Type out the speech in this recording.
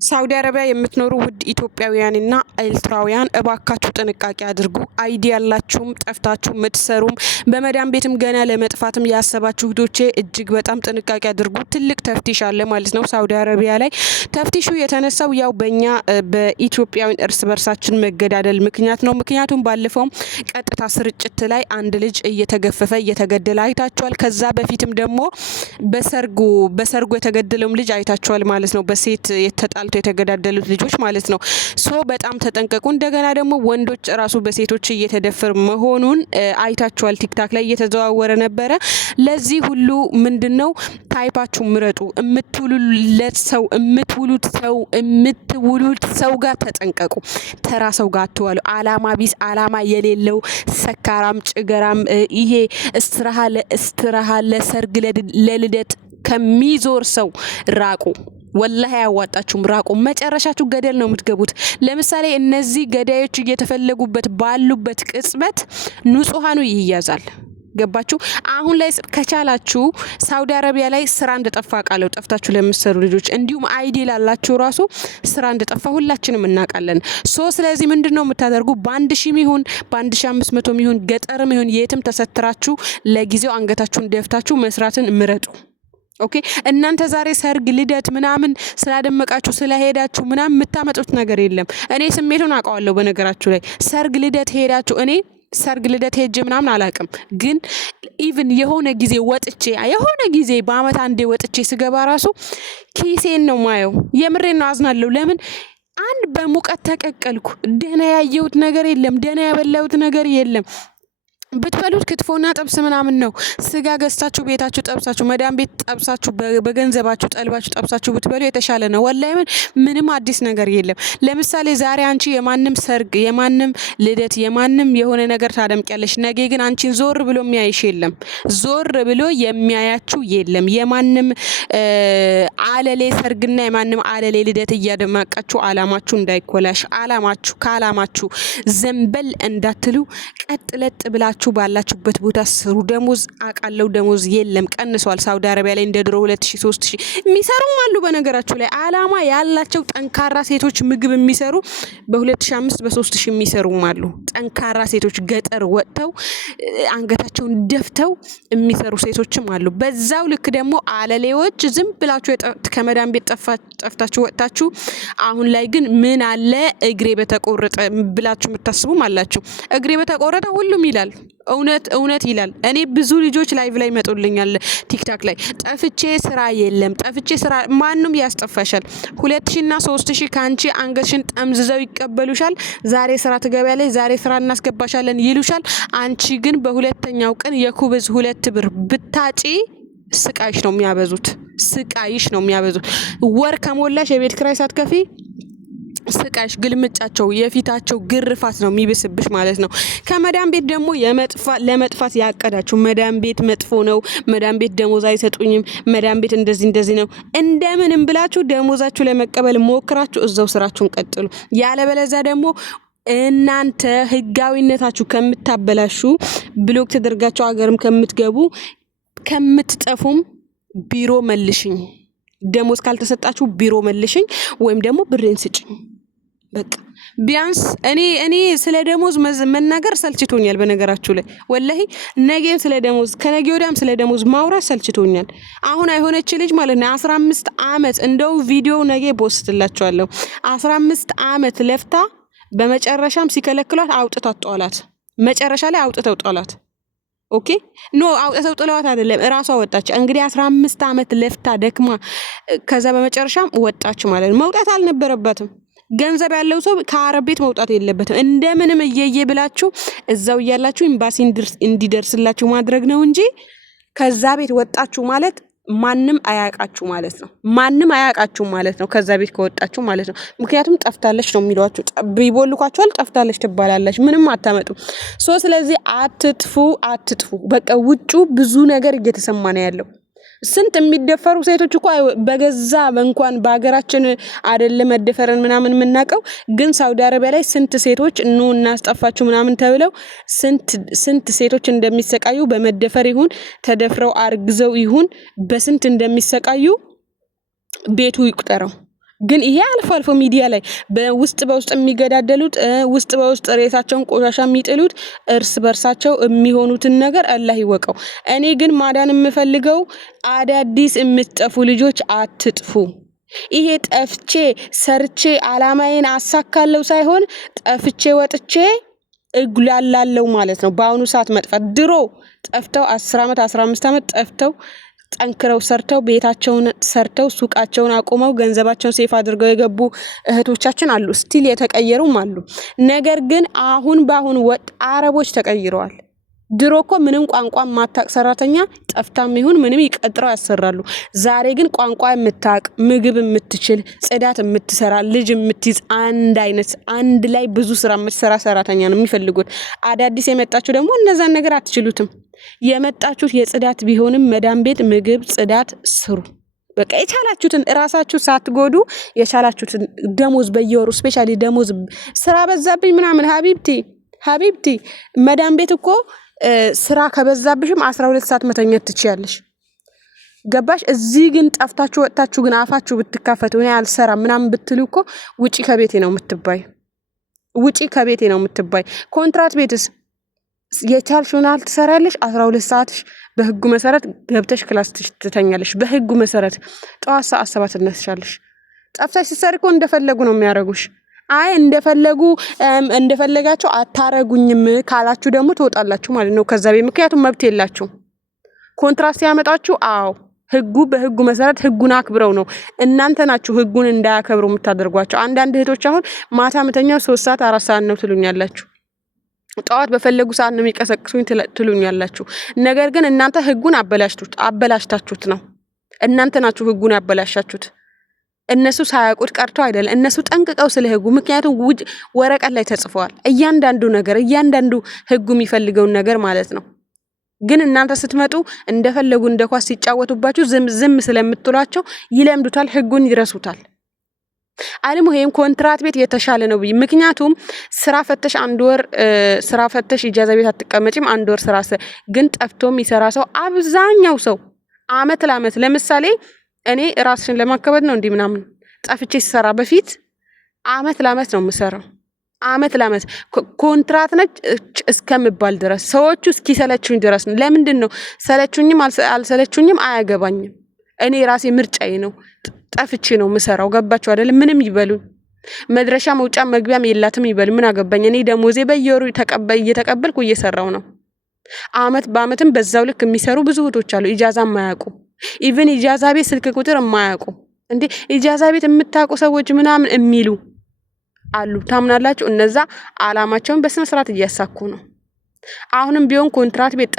ሳውዲ አረቢያ የምትኖሩ ውድ ኢትዮጵያውያንና ኤርትራውያን እባካችሁ ጥንቃቄ አድርጉ። አይዲ ያላችሁም ጠፍታችሁ የምትሰሩም በመዳን ቤትም ገና ለመጥፋትም ያሰባችሁ ልጆቼ እጅግ በጣም ጥንቃቄ አድርጉ። ትልቅ ተፍቲሽ አለ ማለት ነው ሳውዲ አረቢያ ላይ። ተፍቲሹ የተነሳው ያው በእኛ በኢትዮጵያውያን እርስ በርሳችን መገዳደል ምክንያት ነው። ምክንያቱም ባለፈውም ቀጥታ ስርጭት ላይ አንድ ልጅ እየተገፈፈ እየተገደለ አይታችኋል። ከዛ በፊትም ደግሞ በሰርጉ የተገደለውም ልጅ አይታችኋል ማለት ነው። በሴት የተጣልቶ የተገዳደሉት ልጆች ማለት ነው። ሶ በጣም ተጠንቀቁ። እንደገና ደግሞ ወንዶች ራሱ በሴቶች እየተደፈሩ መሆኑን አይታችኋል። ቲክታክ ላይ እየተዘዋወረ ነበረ። ለዚህ ሁሉ ምንድነው ታይፓችሁ ምረጡ። የምትውሉት ሰው ጋር ተጠንቀቁ። ተራ ሰው ጋር አትዋሉ። አላማ ቢስ አላማ የሌለው ሰካራም ጭገራም ይሄ እስትራሃ ለሰርግ ለልደት ከሚዞር ሰው ራቁ። ወላሂ ያዋጣችሁም ራቁ። መጨረሻችሁ ገደል ነው የምትገቡት። ለምሳሌ እነዚህ ገዳዮች እየተፈለጉበት ባሉበት ቅጽበት ንጹሃኑ ይያዛል። ገባችሁ? አሁን ላይ ከቻላችሁ ሳውዲ አረቢያ ላይ ስራ እንደጠፋ ቃለው ጠፍታችሁ ለምትሰሩ ልጆች እንዲሁም አይዲ ላላችሁ ራሱ ስራ እንደጠፋ ሁላችንም እናውቃለን። ስለዚህ ምንድነው የምታደርጉ? በ1000 ይሁን በ1500 ይሁን ገጠርም ይሁን የትም ተሰትራችሁ ለጊዜው አንገታችሁን ደፍታችሁ መስራትን ምረጡ። ኦኬ። እናንተ ዛሬ ሰርግ ልደት ምናምን ስላደመቃችሁ ስለሄዳችሁ ምናምን የምታመጡት ነገር የለም። እኔ ስሜቱን አውቀዋለሁ። በነገራችሁ ላይ ሰርግ ልደት ሄዳችሁ እኔ ሰርግ ልደት ሄጄ ምናምን አላውቅም። ግን ኢቭን የሆነ ጊዜ በአመት አንዴ ወጥቼ ስገባ ራሱ ኪሴን ነው ማየው። የምሬን ነው። አዝናለሁ። ለምን አንድ በሙቀት ተቀቀልኩ። ደህና ያየሁት ነገር የለም። ደህና ያበላሁት ነገር የለም። ብትበሉት ክትፎና ጥብስ ምናምን ነው። ስጋ ገዝታችሁ ቤታችሁ ጠብሳችሁ መዳም ቤት ጠብሳችሁ በገንዘባችሁ ጠልባችሁ ጠብሳችሁ ብትበሉ የተሻለ ነው። ወላሂ ምንም አዲስ ነገር የለም። ለምሳሌ ዛሬ አንቺ የማንም ሰርግ የማንም ልደት የማንም የሆነ ነገር ታደምቂያለሽ። ነገ ግን አንቺን ዞር ብሎ የሚያይሽ የለም። ዞር ብሎ የሚያያችሁ የለም። የማንም አለሌ ሰርግና የማንም አለሌ ልደት እያደማቃችሁ አላማችሁ እንዳይኮላሽ ከአላማችሁ ዘንበል እንዳትሉ ቀጥለጥ ብላ ባላችሁበት ቦታ ስሩ። ደሞዝ አቃለው ደሞዝ የለም፣ ቀንሷል። ሳውዲ አረቢያ ላይ እንደ ድሮ 2000 3000 የሚሰሩም አሉ። በነገራችሁ ላይ አላማ ያላቸው ጠንካራ ሴቶች ምግብ የሚሰሩ በ2005 በ3000 የሚሰሩም አሉ። ጠንካራ ሴቶች ገጠር ወጥተው አንገታቸውን ደፍተው የሚሰሩ ሴቶችም አሉ። በዛው ልክ ደግሞ አለሌዎች ዝም ብላችሁ ከመዳን ቤት ጠፍታችሁ ወጣችሁ አሁን ላይ ግን ምን አለ እግሬ በተቆረጠ ብላችሁ የምታስቡም አላችሁ። እግሬ በተቆረጠ ሁሉም ይላል። እውነት ይላል። እኔ ብዙ ልጆች ላይቭ ላይ መጡልኛል ቲክታክ ላይ ጠፍቼ ስራ የለም ጠፍቼ ስራ ማንንም ያስጠፋሻል። 2000 እና 3000 ካንቺ አንገሽን ጠምዝዘው ይቀበሉሻል። ዛሬ ስራ ትገቢያለሽ፣ ዛሬ ስራ እናስገባሻለን ይሉሻል። አንቺ ግን በሁለተኛው ቀን የኩብዝ 2 ብር ብታጪ ስቃይሽ ነው የሚያበዙት። ወር ከሞላሽ የቤት ክራይ ሳትከፊ ስቃሽ ግልምጫቸው የፊታቸው ግርፋት ነው የሚብስብሽ ማለት ነው። ከመዳን ቤት ደግሞ ለመጥፋት ያቀዳችሁ መዳን ቤት መጥፎ ነው፣ መዳን ቤት ደሞዝ አይሰጡኝም፣ መዳን ቤት እንደዚህ ነው እንደምንም ብላችሁ ደሞዛችሁ ለመቀበል ሞክራችሁ እዛው ስራችሁን ቀጥሉ። ያለበለዚያ ደግሞ እናንተ ህጋዊነታችሁ ከምታበላሹ ብሎክ ተደርጋችሁ ሀገርም ከምትገቡ ከምትጠፉም ቢሮ መልሽኝ፣ ደሞዝ ካልተሰጣችሁ ቢሮ መልሽኝ ወይም ደግሞ ብሬን ስጭኝ። በቃ ቢያንስ እኔ ስለ ደሞዝ መናገር ሰልችቶኛል። በነገራችሁ ላይ ወላሂ ነገም ስለ ደሞዝ ከነገ ወዲያም ስለ ደሞዝ ማውራት ሰልችቶኛል። አሁን አይሆነች ልጅ ማለት ነው 15 አመት እንደው ቪዲዮ ነገ ፖስትላችኋለሁ። 15 አመት ለፍታ በመጨረሻም ሲከለክሏት መጨረሻ ላይ አውጥተው ጣሏት። ኦኬ አውጥተው ጥለዋት አይደለም እራሷ ወጣች። እንግዲህ 15 አመት ለፍታ ደክማ ከዛ በመጨረሻም ወጣች ማለት ነው። መውጣት አልነበረባትም። ገንዘብ ያለው ሰው ከአረብ ቤት መውጣት የለበትም። እንደምንም እየየ ብላችሁ እዛው እያላችሁ ኤምባሲ እንዲደርስላችሁ ማድረግ ነው እንጂ ከዛ ቤት ወጣችሁ ማለት ማንም አያቃችሁ ማለት ነው። ከዛ ቤት ከወጣችሁ ማለት ነው። ምክንያቱም ጠፍታለች ነው የሚሏችሁ። ቢቦልኳችኋል ጠፍታለች ትባላላችሁ። ምንም አታመጡም። ስለዚህ አትጥፉ። በቃ ውጩ ብዙ ነገር እየተሰማ ነው ያለው። ስንት የሚደፈሩ ሴቶች እኮ በገዛ እንኳን በአገራችን አይደለም መደፈረን ምናምን የምናቀው ግን ሳውዲ አረቢያ ላይ ስንት ሴቶች እናስጠፋችሁ ምናምን ተብለው ስንት ሴቶች እንደሚሰቃዩ በመደፈር ይሁን ተደፍረው አርግዘው ይሁን በስንት እንደሚሰቃዩ ቤቱ ይቁጠረው። ግን ይሄ አልፎ አልፎ ሚዲያ ላይ በውስጥ የሚገዳደሉት ውስጥ በውስጥ ሬሳቸውን ቆሻሻ የሚጥሉት እርስ በርሳቸው የሚሆኑትን ነገር አላህ ይወቀው። እኔ ግን ማዳን የምፈልገው አዳዲስ የምትጠፉ ልጆች አትጥፉ። ይሄ ጠፍቼ ሰርቼ አላማዬን አሳካለው ሳይሆን ጠፍቼ ወጥቼ እጉላላለው ማለት ነው። በአሁኑ ሰዓት መጥፋት ድሮ ጠፍተው 10 ዓመት 15 ዓመት ጠፍተው ጠንክረው ሰርተው ቤታቸውን ሰርተው ሱቃቸውን አቁመው ገንዘባቸውን ሴፍ አድርገው የገቡ እህቶቻችን አሉ። ስቲል የተቀየሩም አሉ። ነገር ግን አሁን በአሁን አረቦች ተቀይረዋል። ድሮ እኮ ምንም ቋንቋ ማታቅ ሰራተኛ ጠፍታም ይሁን ምንም ይቀጥረው ያሰራሉ። ዛሬ ግን ቋንቋ የምታቅ ምግብ የምትችል ጽዳት የምትሰራ ልጅ የምትይዝ አንድ ላይ ብዙ ስራ የምትሰራ ሰራተኛ ነው የሚፈልጉት። አዳዲስ የመጣችሁ ደግሞ እነዛን ነገር አትችሉትም። የመጣችሁት የጽዳት ቢሆንም መዳም ቤት ምግብ ጽዳት ስሩ። በቃ የቻላችሁትን እራሳችሁ ሳትጎዱ የቻላችሁትን ደሞዝ በየወሩ ስፔሻሊ ደሞዝ ስራ በዛብኝ ምናምን ሀቢብቲ መዳም ቤት እኮ ስራ ከበዛብሽም 12 ሰዓት መተኛት ትችያለሽ። ገባሽ? እዚህ ግን ጠፍታችሁ ወጣችሁ ግን አፋችሁ ብትካፈቱ እኔ አልሰራም ምናምን ብትሉ እኮ ውጪ ከቤቴ ነው የምትባይ። ኮንትራት ቤትስ የቻልሽውን ትሰራለሽ። 12 ሰዓትሽ በህጉ መሰረት ገብተሽ ክላስ ትተኛለሽ። በህጉ መሰረት ጠዋት ሰዓት 7 ትነስሻለሽ። ጠፍታሽ ስትሰሪ እኮ እንደፈለጉ ነው የሚያረጉሽ። አይ እንደፈለጋችሁ አታረጉኝም ካላችሁ ደግሞ ትወጣላችሁ ማለት ነው ከዛ ቤት። ምክንያቱም መብት የላችሁ። ኮንትራት ሲያመጣችሁ በህጉ መሰረት ህጉን አክብረው ነው። እናንተ ናችሁ ህጉን እንዳያከብሩ የምታደርጓቸው። አንዳንድ እህቶች አሁን ማታ መተኛው 3 ሰዓት 4 ሰዓት ነው ትሉኛላችሁ። ጠዋት በፈለጉ ሰዓት ነው የሚቀሰቅሱኝ ትሉኛላችሁ። ነገር ግን እናንተ ህጉን አበላሽታችሁት ነው። እናንተ ናችሁ ህጉን ያበላሻችሁት። እነሱ ሳያውቁት ቀርተው አይደለም። እነሱ ጠንቅቀው ስለ ህጉ፣ ምክንያቱም ወረቀት ላይ ተጽፈዋል እያንዳንዱ ህጉ የሚፈልገውን ነገር ማለት ነው። ግን እናንተ ስትመጡ እንደፈለጉ እንደ ኳስ ሲጫወቱባችሁ ዝም ስለምትሏቸው ይለምዱታል፣ ህጉን ይረሱታል። ይሄም ኮንትራት ቤት የተሻለ ነው ብዬ ምክንያቱም ስራ ፈተሽ 1 ወር ስራ ፈተሽ ኢጃዛ ቤት አትቀመጪም። 1 ወር ስራ ግን ጠፍቶም የሚሰራ ሰው አብዛኛው ሰው አመት ለአመት ለምሳሌ እኔ ራስሽን ለማከበድ ነው እንዲህ ምናምን ጠፍቼ ሲሰራ በፊት አመት ለአመት ነው የምሰራው። አመት ለአመት ኮንትራት ነች እስከምባል ድረስ ሰዎቹ እስኪሰለቹኝ ድረስ ነው። ለምንድን ነው ሰለቹኝም አልሰለቹኝም አያገባኝም። እኔ ራሴ ምርጫዬ ነው። ጠፍቼ ነው የምሰራው። ገባችሁ አይደል? ምንም ይበሉ መድረሻ መውጫ መግቢያም የላትም ይበሉ ምን አገባኝ። እኔ ደሞዜ በየወሩ እየተቀበልኩ እየሰራው ነው። አመት በአመትም በዛው ልክ የሚሰሩ ብዙ እህቶች አሉ ኢጃዛ የማያውቁ ኢቭን ኢጃዛ ቤት ስልክ ቁጥር የማያውቁ እንዴ ኢጃዛ ቤት የምታውቁ ሰዎች ምናምን የሚሉ አሉ። ታምናላችሁ? እነዛ አላማቸውን በስነ ስርዓት እያሳኩ ነው። አሁንም ቢሆን ኮንትራት ቤት